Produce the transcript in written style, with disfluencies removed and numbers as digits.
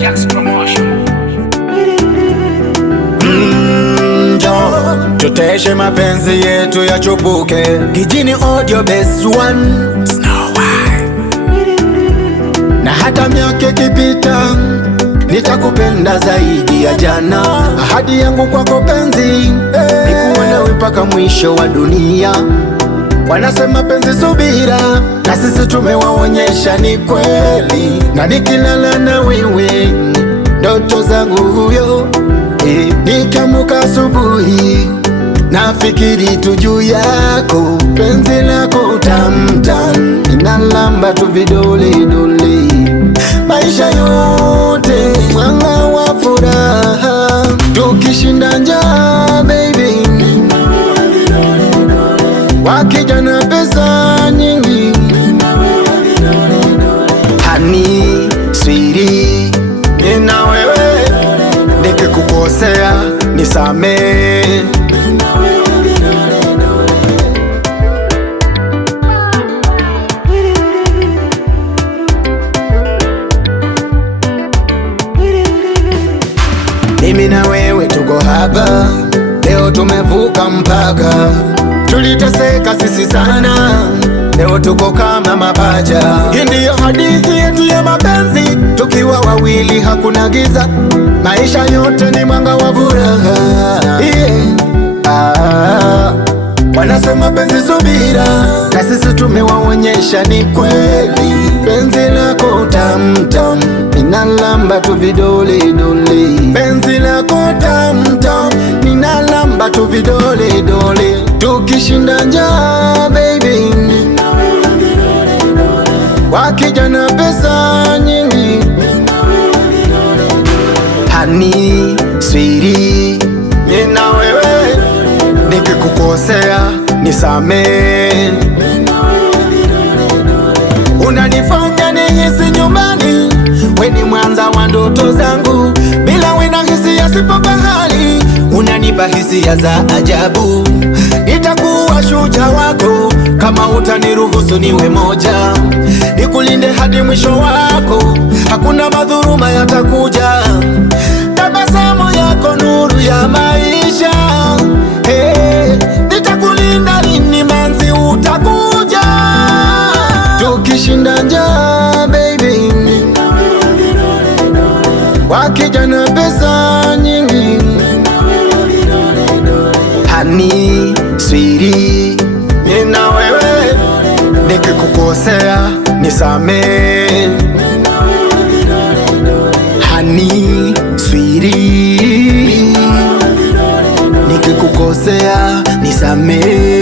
Jax Promotion. Tuteshe mapenzi yetu yachupuke Kijini audio best one Snow White. Na hata miaka ikipita nitakupenda zaidi ya jana. Ahadi yangu kwako penzi ni kuwa nawe mpaka mwisho wa dunia. Wanasema penzi subira, na sisi tumewaonyesha ni kweli. Na nikilala na wewe ndoto zangu huyo, nikiamka asubuhi nafikiri tu juu yako. Penzi lako tamtam, ninalamba tu vidole dole. Maisha yote mwanga wa furaha, tukishinda njaa baby. Wakija na pesa nyingi, hani sweetie, nina wewe. Nikikukosea nisamee. Mimi na wewe tuko hapa leo, tumevuka mpaka. Tuliteseka sisi sana, leo tuko kama mapacha. Hii ndiyo hadithi yetu ya mapenzi, tukiwa wawili hakuna giza. Maisha yote ni mwanga wa furaha, Wanasema penzi subira, na sisi tumewaonyesha ni kweli. Penzi lako tamtam, ninalamba tu vidole dole. Penzi lako tamtam, ninalamba tu vidole dole. Tukishinda njaa baby, wakija na pesa nyingi, hani sweetie, nina wewe. Nikikukosea nisamee. Unanifanya nihisi nyumbani, we ni mwanza wa ndoto zangu. Bila we nahisi yasipo bahali, unanipa hisia za ajabu. Nitakuwa shujaa wako kama utaniruhusu niwe moja. Nikulinde hadi mwisho wako, hakuna madhuruma yatakuja. Tabasamu yako nuru ya maisha, nitakulinda lini manzi utakuja. Tukishinda njaa baby, wakija na pesa nyingi, hani sweetie, nina wewe. Nikikukosea nisamee. Hani sweetie, nikikukosea nisamee.